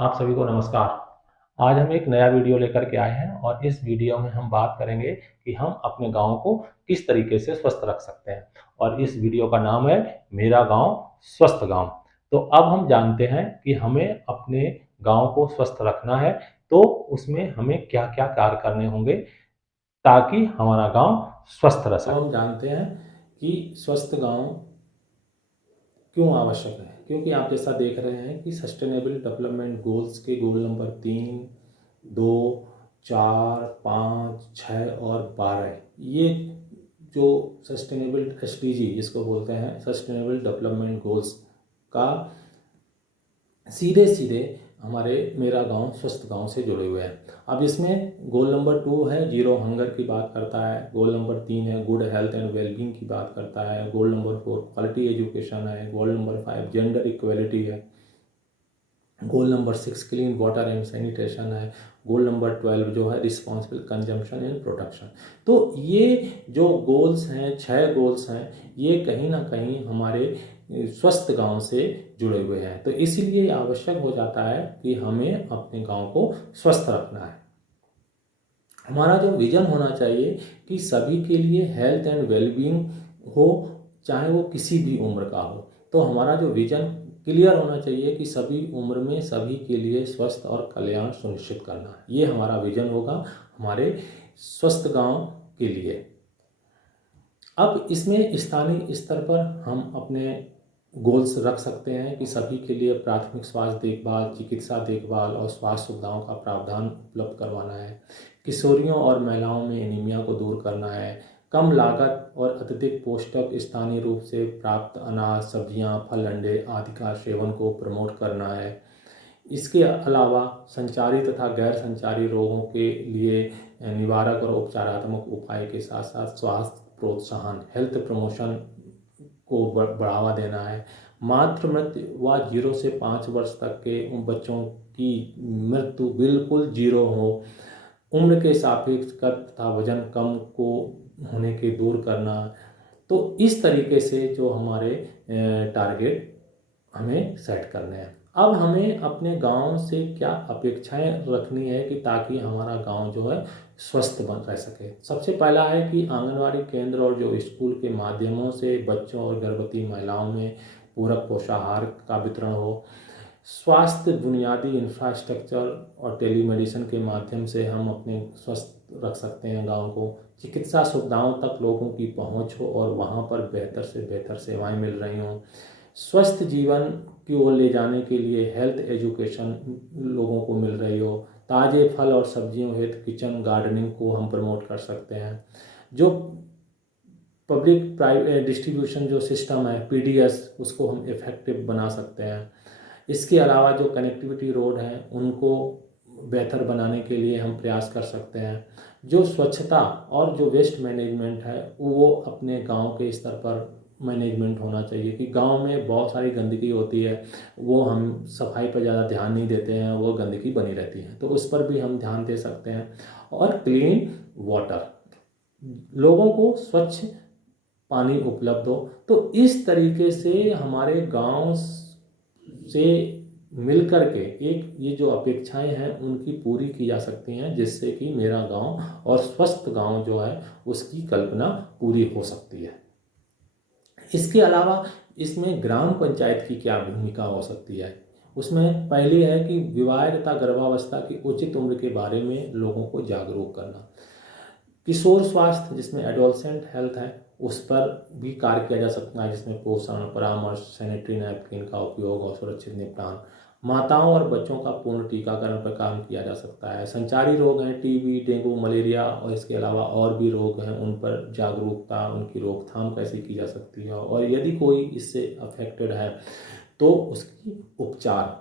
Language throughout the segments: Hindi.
आप सभी को नमस्कार। आज हम एक नया वीडियो लेकर के आए हैं और इस वीडियो में हम बात करेंगे कि हम अपने गांव को किस तरीके से स्वस्थ रख सकते हैं। और इस वीडियो का नाम है मेरा गांव स्वस्थ गांव। तो अब हम जानते हैं कि हमें अपने गांव को स्वस्थ रखना है, तो उसमें हमें क्या क्या कार्य करने होंगे ताकि हमारा गांव स्वस्थ रह सके। हम जानते हैं कि स्वस्थ गांव क्यों आवश्यक है, क्योंकि आप जैसा देख रहे हैं कि सस्टेनेबल डेवलपमेंट गोल्स के गोल नंबर 3, 2, 4, 5, 6 और 12, ये जो सस्टेनेबल SDG जिसको बोलते हैं सस्टेनेबल डेवलपमेंट गोल्स का सीधे सीधे हमारे मेरा गांव स्वस्थ गांव से जुड़े हुए हैं। अब इसमें गोल नंबर 2 है जीरो हंगर की बात करता है, गोल नंबर 3 है गुड हेल्थ एंड वेलबींग की बात करता है, गोल नंबर 4 क्वालिटी एजुकेशन है, गोल नंबर 5 जेंडर इक्वलिटी है, goal number 6 clean water and sanitation है, गोल नंबर 12 जो है रिस्पॉन्सिबल कंजम्पशन एंड प्रोडक्शन। तो ये जो गोल्स हैं, 6 गोल्स हैं, ये कहीं ना कहीं हमारे स्वस्थ गांव से जुड़े हुए हैं। तो इसीलिए आवश्यक हो जाता है कि हमें अपने गांव को स्वस्थ रखना है। हमारा जो विजन होना चाहिए कि सभी के लिए हेल्थ एंड वेलबींग हो, चाहे वो किसी भी उम्र का हो। तो हमारा जो विजन क्लियर होना चाहिए कि सभी उम्र में सभी के लिए स्वस्थ और कल्याण सुनिश्चित करना है। ये हमारा विजन होगा हमारे स्वस्थ गांव के लिए। अब इसमें स्थानीय स्तर पर हम अपने गोल्स रख सकते हैं कि सभी के लिए प्राथमिक स्वास्थ्य देखभाल, चिकित्सा देखभाल और स्वास्थ्य सुविधाओं का प्रावधान उपलब्ध करवाना है। किशोरियों और महिलाओं में एनीमिया को दूर करना है। कम लागत और अत्यधिक पौष्टिक स्थानीय रूप से प्राप्त अनाज, सब्जियां, फल, अंडे आदि का सेवन को प्रमोट करना है। इसके अलावा संचारी तथा गैर संचारी रोगों के लिए निवारक और उपचारात्मक उपाय के साथ साथ स्वास्थ्य प्रोत्साहन, हेल्थ प्रमोशन को बढ़ावा देना है। मातृ मृत्यु व 0 से 5 वर्ष तक के उन बच्चों की मृत्यु बिल्कुल 0 हो। उम्र के सापेक्ष कद तथा वजन कम को होने के दूर करना। तो इस तरीके से जो हमारे टारगेट हमें सेट करने हैं। अब हमें अपने गांव से क्या अपेक्षाएं रखनी है कि ताकि हमारा गांव जो है स्वस्थ बन रह सके। सबसे पहला है कि आंगनवाड़ी केंद्र और जो स्कूल के माध्यमों से बच्चों और गर्भवती महिलाओं में पूरक पोषाहार का वितरण हो। स्वास्थ्य बुनियादी इंफ्रास्ट्रक्चर और टेलीमेडिसिन के माध्यम से हम अपने स्वस्थ रख सकते हैं गांव को। चिकित्सा सुविधाओं तक लोगों की पहुंच हो और वहां पर बेहतर से बेहतर सेवाएं मिल रही हों। स्वस्थ जीवन की ओर ले जाने के लिए हेल्थ एजुकेशन लोगों को मिल रही हो। ताज़े फल और सब्जियों हेतु किचन गार्डनिंग को हम प्रमोट कर सकते हैं। जो पब्लिक प्राइवेट डिस्ट्रीब्यूशन जो सिस्टम है PDS, उसको हम इफ़ेक्टिव बना सकते हैं। इसके अलावा जो कनेक्टिविटी रोड हैं उनको बेहतर बनाने के लिए हम प्रयास कर सकते हैं। जो स्वच्छता और जो वेस्ट मैनेजमेंट है वो अपने गांव के स्तर पर मैनेजमेंट होना चाहिए कि गांव में बहुत सारी गंदगी होती है, वो हम सफाई पर ज़्यादा ध्यान नहीं देते हैं, वो गंदगी बनी रहती है, तो उस पर भी हम ध्यान दे सकते हैं। और क्लीन वाटर, लोगों को स्वच्छ पानी उपलब्ध हो। तो इस तरीके से हमारे गांव से मिलकर के एक ये जो अपेक्षाएं हैं उनकी पूरी की जा सकती हैं, जिससे कि मेरा गांव और स्वस्थ गांव जो है उसकी कल्पना पूरी हो सकती है। इसके अलावा इसमें ग्राम पंचायत की क्या भूमिका हो सकती है। उसमें पहली है कि विवाह तथा गर्भावस्था की उचित उम्र के बारे में लोगों को जागरूक करना। किशोर स्वास्थ्य जिसमें एडोलसेंट हेल्थ है उस पर भी कार्य किया जा सकता है, जिसमें पोषण परामर्श, सैनिटरी नैपकिन का उपयोग और सुरक्षित निपटान। माताओं और बच्चों का पूर्ण टीकाकरण पर काम किया जा सकता है। संचारी रोग हैं TB, डेंगू, मलेरिया और इसके अलावा और भी रोग हैं, उन पर जागरूकता, उनकी रोकथाम कैसे की जा सकती है और यदि कोई इससे अफेक्टेड है तो उसकी उपचार।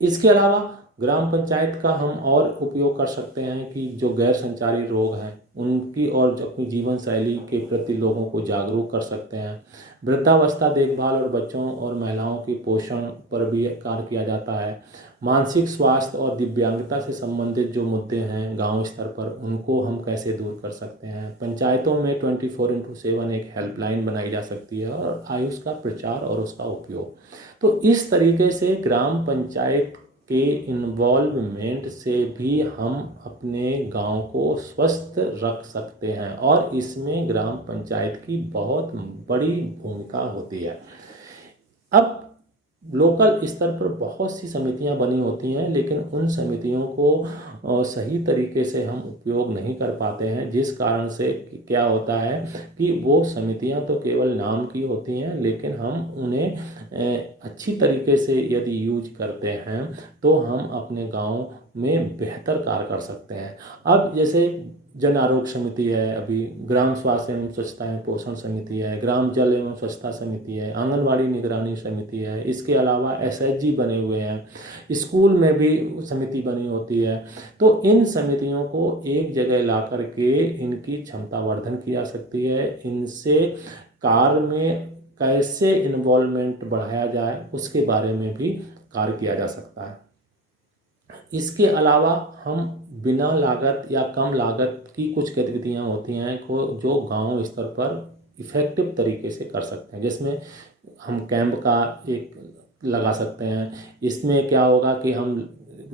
इसके अलावा ग्राम पंचायत का हम और उपयोग कर सकते हैं कि जो गैर संचारी रोग हैं उनकी और अपनी जीवन शैली के प्रति लोगों को जागरूक कर सकते हैं। वृद्धावस्था देखभाल और बच्चों और महिलाओं के पोषण पर भी कार्य किया जाता है। मानसिक स्वास्थ्य और दिव्यांगता से संबंधित जो मुद्दे हैं गांव स्तर पर उनको हम कैसे दूर कर सकते हैं। पंचायतों में 24x7 एक हेल्पलाइन बनाई जा सकती है और आयुष का प्रचार और उसका उपयोग। तो इस तरीके से ग्राम पंचायत के इन्वॉल्वमेंट से भी हम अपने गांव को स्वस्थ रख सकते हैं और इसमें ग्राम पंचायत की बहुत बड़ी भूमिका होती है। अब लोकल स्तर पर बहुत सी समितियां बनी होती हैं, लेकिन उन समितियों को सही तरीके से हम उपयोग नहीं कर पाते हैं, जिस कारण से क्या होता है कि वो समितियां तो केवल नाम की होती हैं, लेकिन हम उन्हें अच्छी तरीके से यदि यूज करते हैं तो हम अपने गांव में बेहतर कार्य कर सकते हैं। अब जैसे जन आरोग्य समिति है, अभी ग्राम स्वास्थ्य एवं स्वच्छता एवं पोषण समिति है, ग्राम जल एवं स्वच्छता समिति है, आंगनवाड़ी निगरानी समिति है, इसके अलावा एसएचजी बने हुए हैं, स्कूल में भी समिति बनी होती है। तो इन समितियों को एक जगह ला करके इनकी क्षमता वर्धन की जा सकती है, इनसे कार्य में कैसे इन्वॉल्वमेंट बढ़ाया जाए उसके बारे में भी कार्य किया जा सकता है। इसके अलावा हम बिना लागत या कम लागत की कुछ गतिविधियां होती हैं जो गांव स्तर पर इफ़ेक्टिव तरीके से कर सकते हैं, जिसमें हम कैंप का एक लगा सकते हैं। इसमें क्या होगा कि हम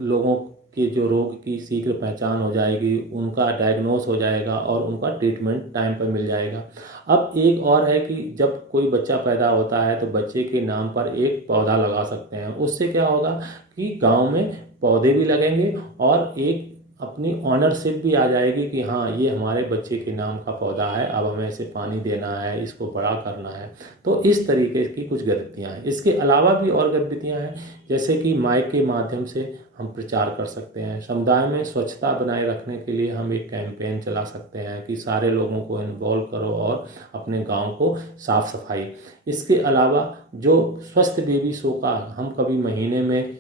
लोगों के जो रोग की शीघ्र पहचान हो जाएगी, उनका डायग्नोस हो जाएगा और उनका ट्रीटमेंट टाइम पर मिल जाएगा। अब एक और है कि जब कोई बच्चा पैदा होता है तो बच्चे के नाम पर एक पौधा लगा सकते हैं। उससे क्या होगा कि गांव में पौधे भी लगेंगे और एक अपनी ऑनरशिप भी आ जाएगी कि हाँ, ये हमारे बच्चे के नाम का पौधा है, अब हमें इसे पानी देना है, इसको बड़ा करना है। तो इस तरीके की कुछ गतिविधियाँ हैं। इसके अलावा भी और गतिविधियाँ हैं, जैसे कि माइक के माध्यम से हम प्रचार कर सकते हैं। समुदाय में स्वच्छता बनाए रखने के लिए हम एक कैंपेन चला सकते हैं कि सारे लोगों को इन्वॉल्व करो और अपने गांव को साफ सफाई। इसके अलावा जो स्वस्थ बेबी शो का हम कभी महीने में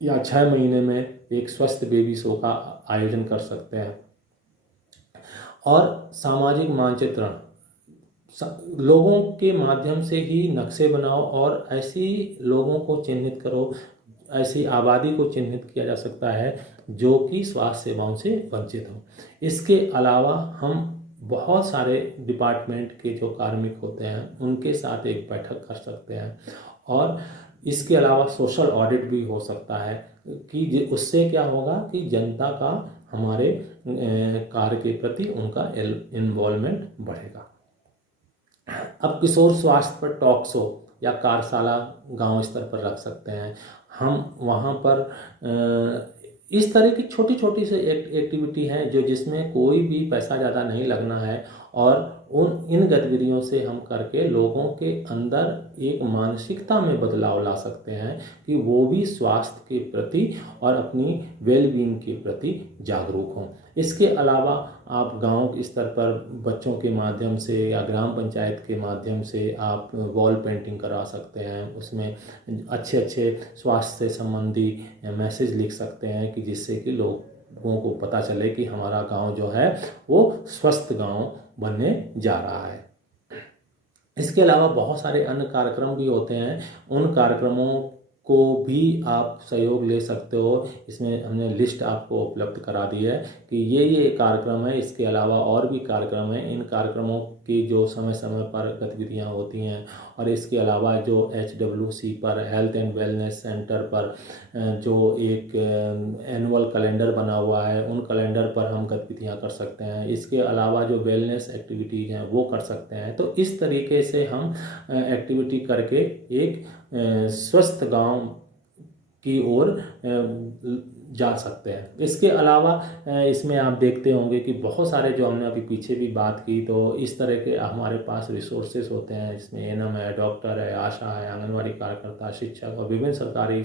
या 6 महीने में एक स्वस्थ बेबी शो का आयोजन कर सकते हैं। और सामाजिक मानचित्रण, लोगों के माध्यम से ही नक्शे बनाओ और ऐसी लोगों को चिन्हित करो, ऐसी आबादी को चिन्हित किया जा सकता है जो कि स्वास्थ्य सेवाओं से वंचित हो। इसके अलावा हम बहुत सारे डिपार्टमेंट के जो कार्मिक होते हैं उनके साथ एक बैठक कर सकते हैं और इसके अलावा सोशल ऑडिट भी हो सकता है कि उससे क्या होगा कि जनता का हमारे कार्य के प्रति उनका इन्वॉल्वमेंट बढ़ेगा। अब किशोर स्वास्थ्य पर टॉक शो या कार्यशाला गांव स्तर पर रख सकते हैं। हम वहाँ पर इस तरह की छोटी छोटी से एक्टिविटी हैं जिसमें कोई भी पैसा ज़्यादा नहीं लगना है और इन गतिविधियों से हम करके लोगों के अंदर एक मानसिकता में बदलाव ला सकते हैं कि वो भी स्वास्थ्य के प्रति और अपनी वेलबींग के प्रति जागरूक हों। इसके अलावा आप गांव स्तर पर बच्चों के माध्यम से या ग्राम पंचायत के माध्यम से आप वॉल पेंटिंग करा सकते हैं। उसमें अच्छे अच्छे स्वास्थ्य से संबंधी मैसेज लिख सकते हैं कि जिससे कि लोगों को पता चले कि हमारा गांव जो है वो स्वस्थ गांव बनने जा रहा है। इसके अलावा बहुत सारे अन्य कार्यक्रम भी होते हैं, उन कार्यक्रमों को भी आप सहयोग ले सकते हो। इसमें हमने लिस्ट आपको उपलब्ध करा दी है कि ये कार्यक्रम है। इसके अलावा और भी कार्यक्रम हैं। इन कार्यक्रमों की जो समय समय पर गतिविधियां होती हैं और इसके अलावा जो HWC पर हेल्थ एंड वेलनेस सेंटर पर जो एक एनुअल कैलेंडर बना हुआ है, उन कैलेंडर पर हम गतिविधियां कर सकते हैं। इसके अलावा जो वेलनेस एक्टिविटीज़ हैं वो कर सकते हैं। तो इस तरीके से हम एक्टिविटी करके एक स्वस्थ गांव की ओर जा सकते हैं। इसके अलावा इसमें आप देखते होंगे कि बहुत सारे जो हमने अभी पीछे भी बात की, तो इस तरह के हमारे पास रिसोर्सेज होते हैं। इसमें एएनएम है, डॉक्टर है, आशा है, आंगनवाड़ी कार्यकर्ता, शिक्षक और विभिन्न सरकारी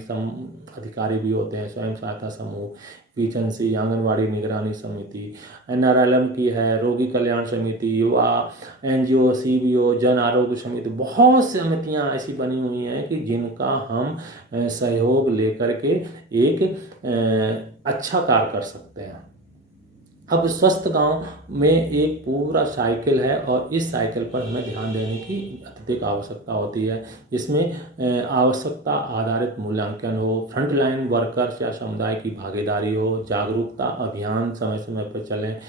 अधिकारी भी होते हैं। स्वयं सहायता समूह, पीएचसी, आंगनवाड़ी निगरानी समिति, NRLM की है, रोगी कल्याण समिति, युवा NGO, CBO, जन आरोग्य समिति, बहुत समितियां ऐसी बनी हुई हैं कि जिनका हम सहयोग लेकर के एक अच्छा कार्य कर सकते हैं। अब स्वस्थ गांव में एक पूरा साइकिल है और इस साइकिल पर हमें ध्यान देने की अत्यधिक आवश्यकता होती है। इसमें आवश्यकता आधारित मूल्यांकन हो, फ्रंटलाइन वर्कर्स या समुदाय की भागीदारी हो, जागरूकता अभियान समय समय पर चलें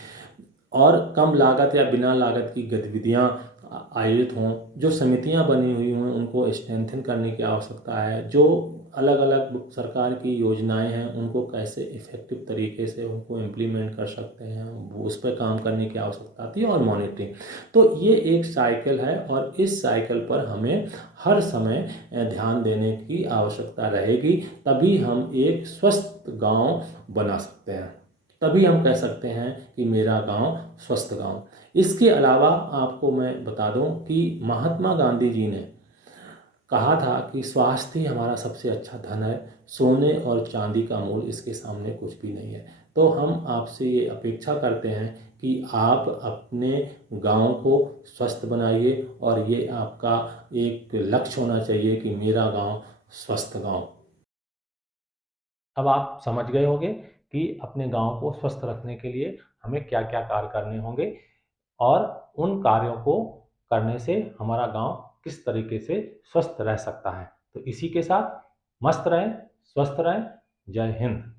और कम लागत या बिना लागत की गतिविधियां आयोजित हों। जो समितियां बनी हुई हों उनको स्ट्रेंथन करने की आवश्यकता है। जो अलग अलग सरकार की योजनाएं हैं उनको कैसे इफ़ेक्टिव तरीके से उनको इम्प्लीमेंट कर सकते हैं, उस पर काम करने की आवश्यकता आती है, और मॉनिटरिंग। तो ये एक साइकिल है और इस साइकिल पर हमें हर समय ध्यान देने की आवश्यकता रहेगी, तभी हम एक स्वस्थ गांव बना सकते हैं, तभी हम कह सकते हैं कि मेरा गांव स्वस्थ गांव। इसके अलावा आपको मैं बता दूं कि महात्मा गांधी जी ने कहा था कि स्वास्थ्य ही हमारा सबसे अच्छा धन है, सोने और चांदी का मूल इसके सामने कुछ भी नहीं है। तो हम आपसे ये अपेक्षा करते हैं कि आप अपने गांव को स्वस्थ बनाइए, और ये आपका एक लक्ष्य होना चाहिए कि मेरा गांव स्वस्थ गांव। अब आप समझ गए होंगे कि अपने गांव को स्वस्थ रखने के लिए हमें क्या-क्या कार्य करने होंगे, और उन कार्यों को करने से हमारा गांव किस तरीके से स्वस्थ रह सकता है। तो इसी के साथ मस्त रहें, स्वस्थ रहें। जय हिंद।